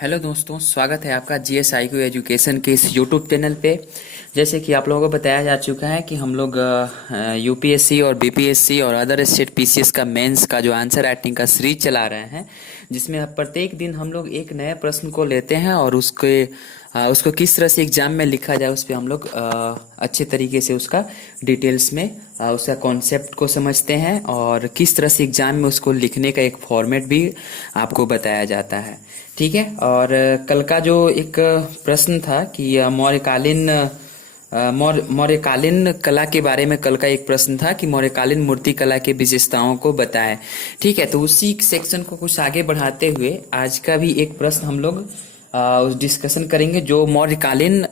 Hello दोस्तों, स्वागत है आपका GSIQ एजुकेशन के इस यूट्यूब चैनल पे। जैसे कि आप लोगों को बताया जा चुका है कि हम लोग यूपीएससी और बीपीएससी और अदर स्टेट पीसीएस का मेंस का जो आंसर राइटिंग का सीरीज चला रहे हैं, जिसमें प्रत्येक दिन हम लोग एक नए प्रश्न को लेते हैं और उसको किस तरह से एग्जाम में लिखा जाए उस पर हम लोग अच्छे तरीके से उसका डिटेल्स में उसका कॉन्सेप्ट को समझते हैं और किस तरह से एग्जाम में उसको लिखने का एक फॉर्मेट भी आपको बताया जाता है। ठीक है। और कल का जो एक प्रश्न था कि मौर्यकालीन कला के बारे में कल का एक प्रश्न था कि मौर्यकालीन मूर्ति कला के विशेषताओं को बताएं। ठीक है, तो उसी सेक्शन को कुछ आगे बढ़ाते हुए आज का भी एक प्रश्न हम लोग उस डिस्कशन करेंगे जो मौर्यकालीन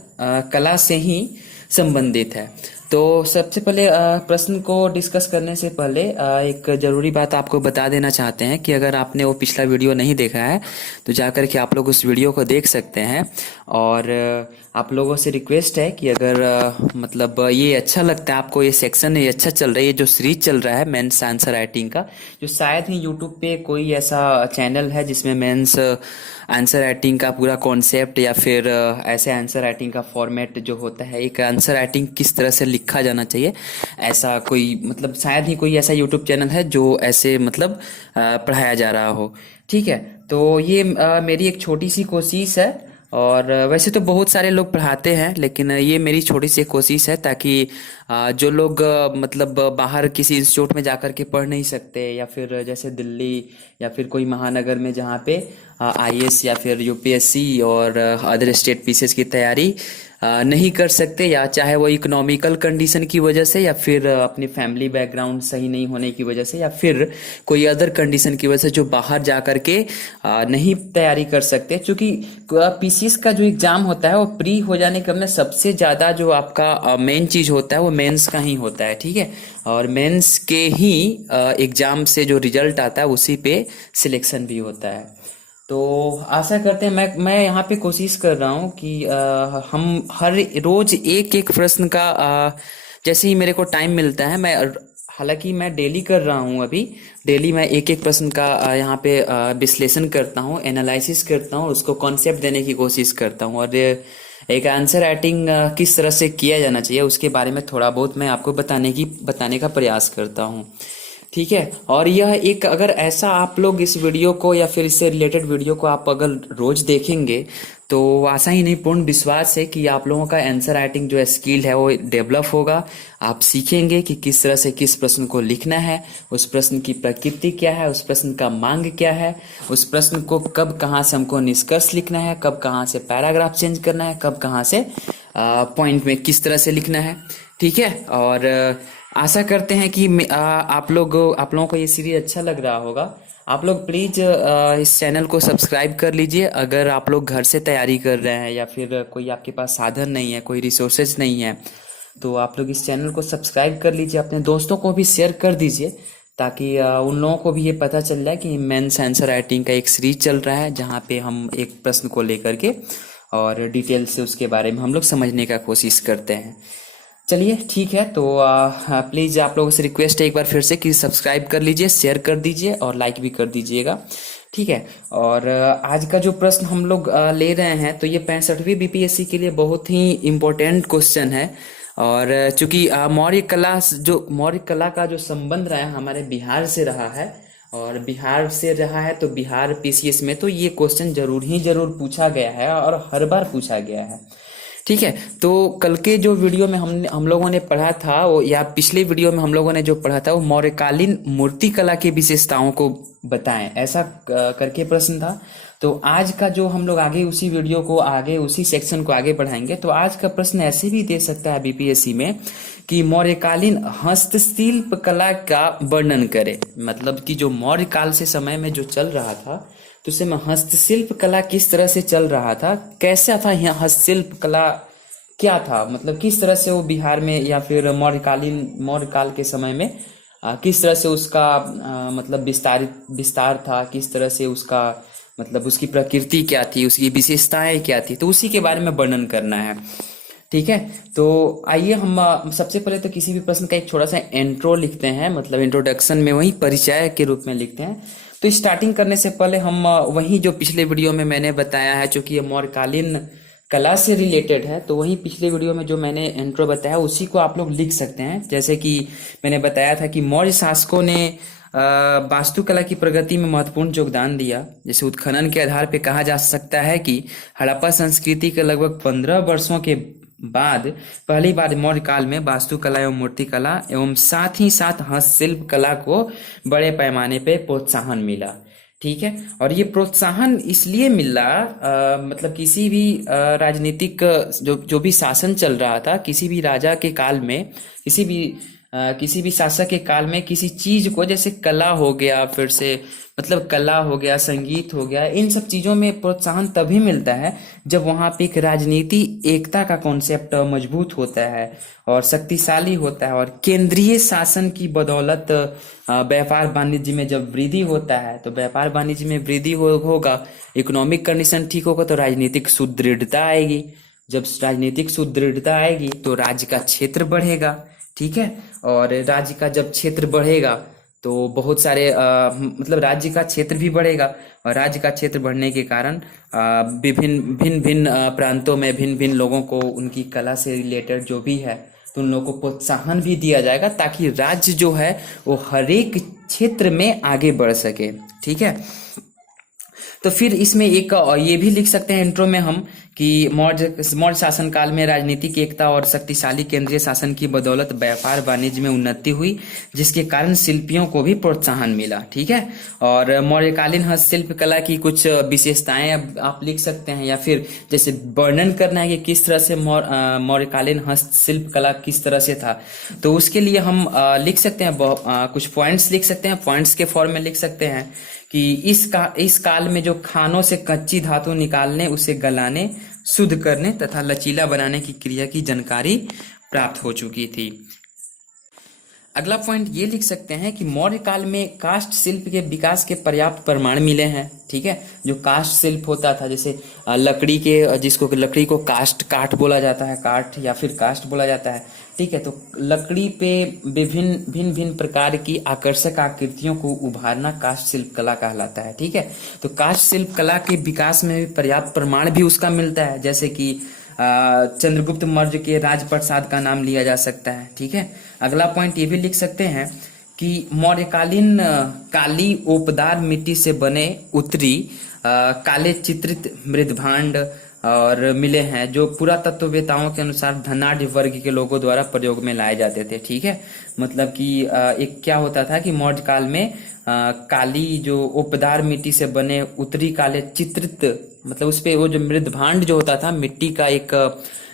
कला से ही संबंधित है। तो सबसे पहले प्रश्न को डिस्कस करने से पहले एक ज़रूरी बात आपको बता देना चाहते हैं कि अगर आपने वो पिछला वीडियो नहीं देखा है तो जाकर के आप लोग उस वीडियो को देख सकते हैं। और आप लोगों से रिक्वेस्ट है कि अगर मतलब ये अच्छा लगता है आपको, ये सेक्शन ये अच्छा चल रहा है, ये जो सीरीज चल रहा है मेंस आंसर राइटिंग का, जो शायद ही यूट्यूब पे कोई ऐसा चैनल है जिसमें मेंस आंसर राइटिंग का पूरा कॉन्सेप्ट या फिर ऐसे आंसर राइटिंग का फॉर्मेट जो होता है, एक आंसर राइटिंग किस तरह से लिखा जाना चाहिए, ऐसा कोई मतलब शायद ही कोई ऐसा यूट्यूब चैनल है जो ऐसे मतलब पढ़ाया जा रहा हो। ठीक है, तो ये मेरी एक छोटी सी कोशिश है। और वैसे तो बहुत सारे लोग पढ़ाते हैं, लेकिन ये मेरी छोटी सी कोशिश है ताकि जो लोग मतलब बाहर किसी इंस्टीट्यूट में जाकर के पढ़ नहीं सकते, या फिर जैसे दिल्ली या फिर कोई महानगर में जहाँ पे आईएएस या फिर यूपीएससी और अदर स्टेट पीसीएस की तैयारी नहीं कर सकते, या चाहे वो इकोनॉमिकल कंडीशन की वजह से या फिर अपनी फैमिली बैकग्राउंड सही नहीं होने की वजह से या फिर कोई अदर कंडीशन की वजह से जो बाहर जा कर के नहीं तैयारी कर सकते। क्योंकि पीसीएस का जो एग्ज़ाम होता है वो प्री हो जाने के बाद में सबसे ज़्यादा जो आपका मेन चीज़ होता है वो मेंस का ही होता है। ठीक है, और मेंस के ही एग्ज़ाम से जो रिजल्ट आता है उसी पे सिलेक्शन भी होता है। तो आशा करते हैं, मैं यहाँ पे कोशिश कर रहा हूँ कि हम हर रोज एक एक प्रश्न का जैसे ही मेरे को टाइम मिलता है, मैं हालांकि मैं डेली कर रहा हूँ अभी, डेली मैं एक एक प्रश्न का यहाँ पे विश्लेषण करता हूँ, एनालिसिस करता हूँ, उसको कॉन्सेप्ट देने की कोशिश करता हूँ और एक आंसर राइटिंग किस तरह से किया जाना चाहिए उसके बारे में थोड़ा बहुत मैं आपको बताने का प्रयास करता हूँ। ठीक है, और यह एक अगर ऐसा आप लोग इस वीडियो को या फिर इससे रिलेटेड वीडियो को आप अगर रोज देखेंगे तो आशा ही नहीं पूर्ण विश्वास है कि आप लोगों का आंसर राइटिंग जो स्किल है वो डेवलप होगा। आप सीखेंगे कि किस तरह से किस प्रश्न को लिखना है, उस प्रश्न की प्रकृति क्या है, उस प्रश्न का मांग क्या है, उस प्रश्न को कब कहाँ से हमको निष्कर्ष लिखना है, कब कहाँ से पैराग्राफ चेंज करना है, कब कहाँ से पॉइंट में किस तरह से लिखना है। ठीक है, और आशा करते हैं कि आप लोगों को ये सीरीज अच्छा लग रहा होगा। आप लोग प्लीज़ इस चैनल को सब्सक्राइब कर लीजिए। अगर आप लोग घर से तैयारी कर रहे हैं या फिर कोई आपके पास साधन नहीं है, कोई रिसोर्सेज नहीं है, तो आप लोग इस चैनल को सब्सक्राइब कर लीजिए, अपने दोस्तों को भी शेयर कर दीजिए ताकि उन लोगों को भी ये पता चल जाए कि मेंस आंसर राइटिंग का एक सीरीज चल रहा है जहाँ पे हम एक प्रश्न को लेकर के और डिटेल से उसके बारे में हम लोग समझने का कोशिश करते हैं। चलिए ठीक है, तो प्लीज़ आप लोगों से रिक्वेस्ट है एक बार फिर से कि सब्सक्राइब कर लीजिए, शेयर कर दीजिए और लाइक भी कर दीजिएगा। ठीक है, और आज का जो प्रश्न हम लोग ले रहे हैं तो ये 65वीं बीपीएससी के लिए बहुत ही इम्पोर्टेंट क्वेश्चन है। और चूंकि मौर्य कला का जो संबंध रहा है हमारे बिहार से रहा है, और बिहार से रहा है तो बिहार पीसीएस में तो ये क्वेश्चन जरूर पूछा गया है और हर बार पूछा गया है। ठीक है, तो कल के जो वीडियो में हम लोगों ने पढ़ा था वो, या पिछले वीडियो में हम लोगों ने जो पढ़ा था वो मौर्यकालीन मूर्ति कला की विशेषताओं को बताएं, ऐसा करके प्रश्न था। तो आज का जो हम लोग आगे उसी वीडियो को आगे उसी सेक्शन को आगे बढ़ाएंगे। तो आज का प्रश्न ऐसे भी दे सकता है बीपीएससी में कि मौर्यकालीन हस्तशिल्प कला का वर्णन करे, मतलब कि जो मौर्य काल से समय में जो चल रहा था तो उसमें हस्तशिल्प कला किस तरह से चल रहा था, कैसा था यह हस्तशिल्प कला, क्या था, मतलब किस तरह से वो बिहार में या फिर मौर्य काल के समय में किस तरह से उसका मतलब विस्तार था, किस तरह से उसका मतलब उसकी प्रकृति क्या थी, उसकी विशेषताएं क्या थी, तो उसी के बारे में वर्णन करना है। ठीक है, तो आइए हम सबसे पहले तो किसी भी प्रश्न का एक छोटा सा इंट्रो लिखते हैं, मतलब इंट्रोडक्शन में वही परिचय के रूप में लिखते हैं। तो स्टार्टिंग करने से पहले हम वही जो पिछले वीडियो में मैंने बताया है, चूंकि ये मौर्यकालीन कला से रिलेटेड है, तो वही पिछले वीडियो में जो मैंने इंट्रो बताया उसी को आप लोग लिख सकते हैं। जैसे कि मैंने बताया था कि मौर्य शासकों ने वास्तुकला की प्रगति में महत्वपूर्ण योगदान दिया। जैसे उत्खनन के आधार पर कहा जा सकता है कि हड़प्पा संस्कृति के लगभग 15 वर्षों के बाद पहली बार मौर्य काल में वास्तुकला एवं मूर्तिकला एवं साथ ही साथ हस्तशिल्प कला को बड़े पैमाने पे प्रोत्साहन मिला। ठीक है, और ये प्रोत्साहन इसलिए मिला, मतलब किसी भी राजनीतिक जो भी शासन चल रहा था, किसी भी राजा के काल में, किसी भी शासक के काल में किसी चीज को, जैसे कला हो गया, फिर से मतलब कला हो गया, संगीत हो गया, इन सब चीजों में प्रोत्साहन तभी मिलता है जब वहां पे एक राजनीति एकता का कॉन्सेप्ट मजबूत होता है और शक्तिशाली होता है, और केंद्रीय शासन की बदौलत व्यापार वाणिज्य में जब वृद्धि होता है, तो व्यापार वाणिज्य में वृद्धि होगा, इकोनॉमिक कंडीशन ठीक होगा, तो राजनीतिक सुदृढ़ता आएगी। जब राजनीतिक सुदृढ़ता आएगी तो राज्य का क्षेत्र बढ़ेगा। ठीक है, और राज्य का जब क्षेत्र बढ़ेगा तो बहुत सारे मतलब राज्य का क्षेत्र भी बढ़ेगा, और राज्य का क्षेत्र बढ़ने के कारण भिन्न भिन्न प्रांतों में भिन्न भिन्न लोगों को उनकी कला से रिलेटेड जो भी है, तो उन लोगों को प्रोत्साहन भी दिया जाएगा, ताकि राज्य जो है वो हर एक क्षेत्र में आगे बढ़ सके। ठीक है, तो फिर इसमें एक ये भी लिख सकते हैं इंट्रो में हम कि मौर्य शासन काल में राजनीतिक एकता और शक्तिशाली केंद्रीय शासन की बदौलत व्यापार वाणिज्य में उन्नति हुई, जिसके कारण शिल्पियों को भी प्रोत्साहन मिला। ठीक है, और मौर्यकालीन हस्तशिल्प कला की कुछ विशेषताएं अब आप लिख सकते हैं, या फिर जैसे वर्णन करना है कि किस तरह से मौर्यकालीन हस्तशिल्प कला किस तरह से था, तो उसके लिए हम लिख सकते हैं, कुछ पॉइंट्स लिख सकते हैं, पॉइंट्स के फॉर्म में लिख सकते हैं कि इस काल में जो खानों से कच्ची धातु निकालने, उसे गलाने, शुद्ध करने तथा लचीला बनाने की क्रिया की जानकारी प्राप्त हो चुकी थी। अगला पॉइंट ये लिख सकते हैं कि मौर्य काल में काष्ठ शिल्प के विकास के पर्याप्त प्रमाण मिले हैं। ठीक है, जो काष्ठ शिल्प होता था, जैसे लकड़ी के, जिसको लकड़ी को काठ बोला जाता है, काठ या फिर काष्ठ बोला जाता है। ठीक है, तो लकड़ी पे भिन्न भिन्न प्रकार की आकर्षक आकृतियों को उभारना काष्ठ शिल्प कला कहलाता है। ठीक है, तो काष्ठ शिल्प कला के विकास में पर्याप्त प्रमाण भी उसका मिलता है, जैसे कि चंद्रगुप्त मौर्य के राजप्रसाद का नाम लिया जा सकता है। ठीक है, अगला पॉइंट ये भी लिख सकते हैं कि मौर्यकालीन काली ओपदार मिट्टी से बने उत्तरी काले चित्रित मृदभांड और मिले हैं, जो पुरातत्ववेताओं के अनुसार धनाढ़ वर्ग के लोगों द्वारा प्रयोग में लाए जाते थे। ठीक है, मतलब कि एक क्या होता था कि मौर्य काल में काली जो उपदार मिट्टी से बने उत्तरी काले चित्रित, मतलब उसपे वो जो मृदभांड जो होता था, मिट्टी का एक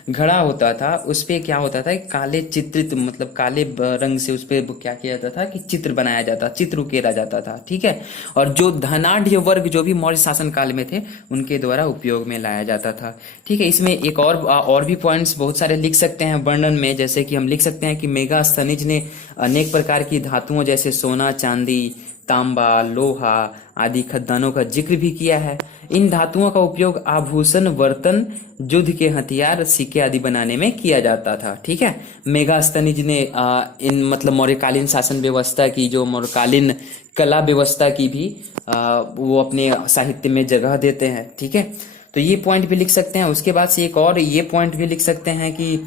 घड़ा होता था, उसपे क्या होता था, काले चित्रित, मतलब काले रंग से उसपे क्या किया जाता था कि चित्र बनाया जाता, चित्र उकेरा जाता था। ठीक है, और जो धनाढ़ वर्ग जो भी मौर्य शासन काल में थे, उनके द्वारा उपयोग में लाया जाता था। ठीक है, इसमें एक और भी पॉइंट्स बहुत सारे लिख सकते हैं वर्णन में, जैसे कि हम लिख सकते हैं कि मेगास्थनीज ने अनेक प्रकार की धातुओं जैसे सोना, चांदी, तांबा, लोहा आदि खदानों का जिक्र भी किया है। इन धातुओं का उपयोग आभूषण, बर्तन, युद्ध के हथियार, सिक्के आदि बनाने में किया जाता था। ठीक है, मेगास्थनीज ने इन मतलब मौर्यकालीन शासन व्यवस्था की, जो मौर्यकालीन कला व्यवस्था की भी वो अपने साहित्य में जगह देते हैं। ठीक है, तो ये पॉइंट भी लिख सकते हैं। उसके बाद से एक और ये पॉइंट भी लिख सकते हैं कि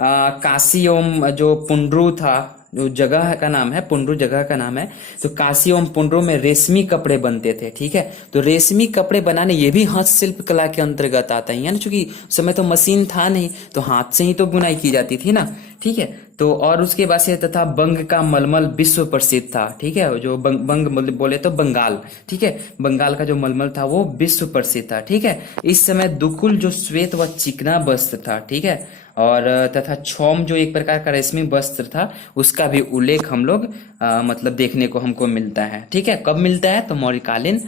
काशी एवं जो पुंड्रू था, जो जगह का नाम है, पुंड्रू जगह का नाम है, तो काशी एवं पुंड्रू में रेशमी कपड़े बनते थे। ठीक है, तो रेशमी कपड़े बनाने ये भी हस्तशिल्प कला के अंतर्गत आता है ना, चूंकि उस समय तो मशीन था नहीं, तो हाथ से ही तो बुनाई की जाती थी ना। ठीक है, तो और उसके बाद से तथा बंग का मलमल विश्व प्रसिद्ध था। ठीक है, जो बंग बोले तो बंगाल। ठीक है, बंगाल का जो मलमल था वो विश्व प्रसिद्ध था। ठीक है, इस समय दुकुल जो श्वेत व चिकना वस्त्र था। ठीक है, और तथा छौम जो एक प्रकार का रेशमी वस्त्र था, उसका भी उल्लेख हम लोग मतलब देखने को हमको मिलता है। ठीक है, कब मिलता है, तो मौर्यकालीन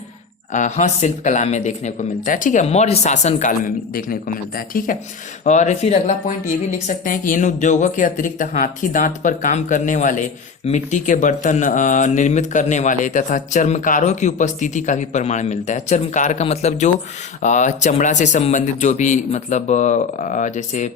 हस्तशिल्प कला में देखने को मिलता है। ठीक है, मौर्य शासन काल में देखने को मिलता है। ठीक है, और फिर अगला पॉइंट ये भी लिख सकते हैं कि इन उद्योगों के अतिरिक्त हाथी दांत पर काम करने वाले, मिट्टी के बर्तन निर्मित करने वाले तथा चर्मकारों की उपस्थिति का भी प्रमाण मिलता है। चर्मकार का मतलब जो चमड़ा से संबंधित जो भी मतलब जैसे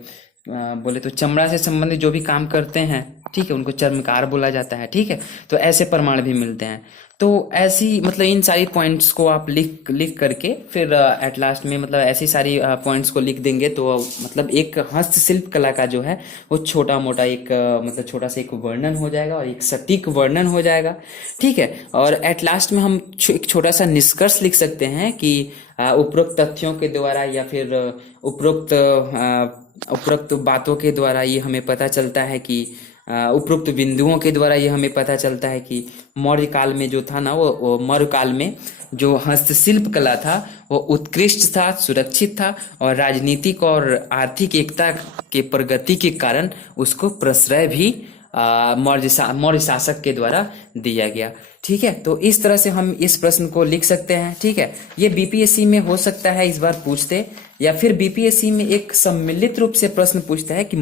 बोले तो चमड़ा से संबंधित जो भी काम करते हैं, ठीक है, उनको चर्मकार बोला जाता है। ठीक है, तो ऐसे प्रमाण भी मिलते हैं। तो ऐसी मतलब इन सारी पॉइंट्स को आप लिख लिख करके फिर एट लास्ट में मतलब ऐसी सारी पॉइंट्स को लिख देंगे तो मतलब एक हस्तशिल्प कला का जो है वो छोटा मोटा एक मतलब छोटा सा एक वर्णन हो जाएगा और एक सटीक वर्णन हो जाएगा। ठीक है, और एट लास्ट में हम एक छोटा सा निष्कर्ष लिख सकते हैं कि उपरोक्त तथ्यों के द्वारा या फिर उपरोक्त बातों के द्वारा ये हमें पता चलता है कि उपरोक्त बिंदुओं के द्वारा ये हमें पता चलता है कि मौर्य काल में जो था ना वो मौर्य काल में जो हस्तशिल्प कला था वो उत्कृष्ट था, सुरक्षित था और राजनीतिक और आर्थिक एकता के प्रगति के कारण उसको प्रश्रय भी मौर्य शासक के द्वारा दिया गया। ठीक है, तो इस तरह से हम इस प्रश्न को लिख सकते हैं। ठीक है, ये बीपीएससी में हो सकता है इस बार पूछते, या फिर बीपीएससी में एक सम्मिलित रूप से प्रश्न पूछता है कि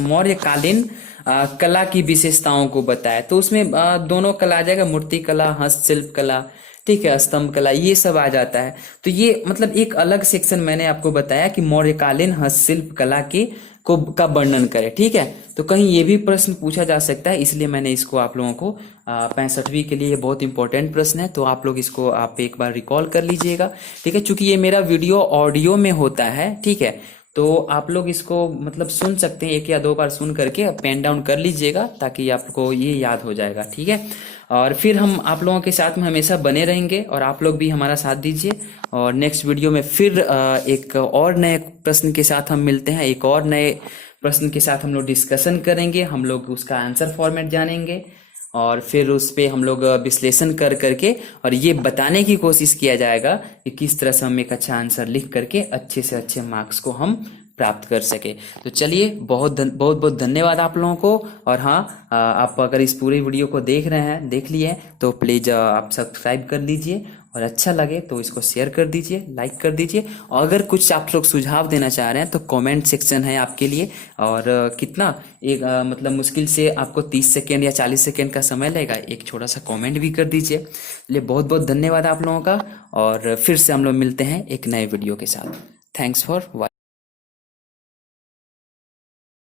मौर्यकालीन कला की विशेषताओं को बताए, तो उसमें दोनों कला आ जाएगा, मूर्ति कला, हस्तशिल्प कला, ठीक है, स्तंभ कला, ये सब आ जाता है। तो ये मतलब एक अलग सेक्शन मैंने आपको बताया कि मौर्यकालीन हस्तशिल्प कला का वर्णन करें। ठीक है, तो कहीं ये भी प्रश्न पूछा जा सकता है, इसलिए मैंने इसको आप लोगों को 65वीं के लिए बहुत इंपॉर्टेंट प्रश्न है, तो आप लोग इसको आप एक बार रिकॉल कर लीजिएगा। ठीक है, चूंकि ये मेरा वीडियो ऑडियो में होता है, ठीक है, तो आप लोग इसको मतलब सुन सकते हैं, 1 या 2 बार सुन करके पेन डाउन कर लीजिएगा ताकि आपको ये याद हो जाएगा। ठीक है, और फिर हम आप लोगों के साथ में हमेशा बने रहेंगे और आप लोग भी हमारा साथ दीजिए। और नेक्स्ट वीडियो में फिर एक और नए प्रश्न के साथ हम मिलते हैं, एक और नए प्रश्न के साथ हम लोग डिस्कशन करेंगे, हम लोग उसका आंसर फॉर्मेट जानेंगे और फिर उस पे हम लोग विश्लेषण कर करके और ये बताने की कोशिश किया जाएगा कि किस तरह से हम एक अच्छा आंसर लिख करके अच्छे से अच्छे मार्क्स को हम प्राप्त कर सके। तो चलिए, बहुत बहुत धन्यवाद आप लोगों को। और हाँ, आप अगर इस पूरे वीडियो को देख रहे हैं, देख लिए तो प्लीज़ आप सब्सक्राइब कर लीजिए और अच्छा लगे तो इसको शेयर कर दीजिए, लाइक कर दीजिए। और अगर कुछ आप लोग सुझाव देना चाह रहे हैं तो कमेंट सेक्शन है आपके लिए। और कितना एक मतलब मुश्किल से आपको 30 सेकेंड या 40 सेकेंड का समय लगेगा, एक छोटा सा कमेंट भी कर दीजिए। चलिए, बहुत बहुत धन्यवाद आप लोगों का और फिर से हम लोग मिलते हैं एक नए वीडियो के साथ। Thanks for watching.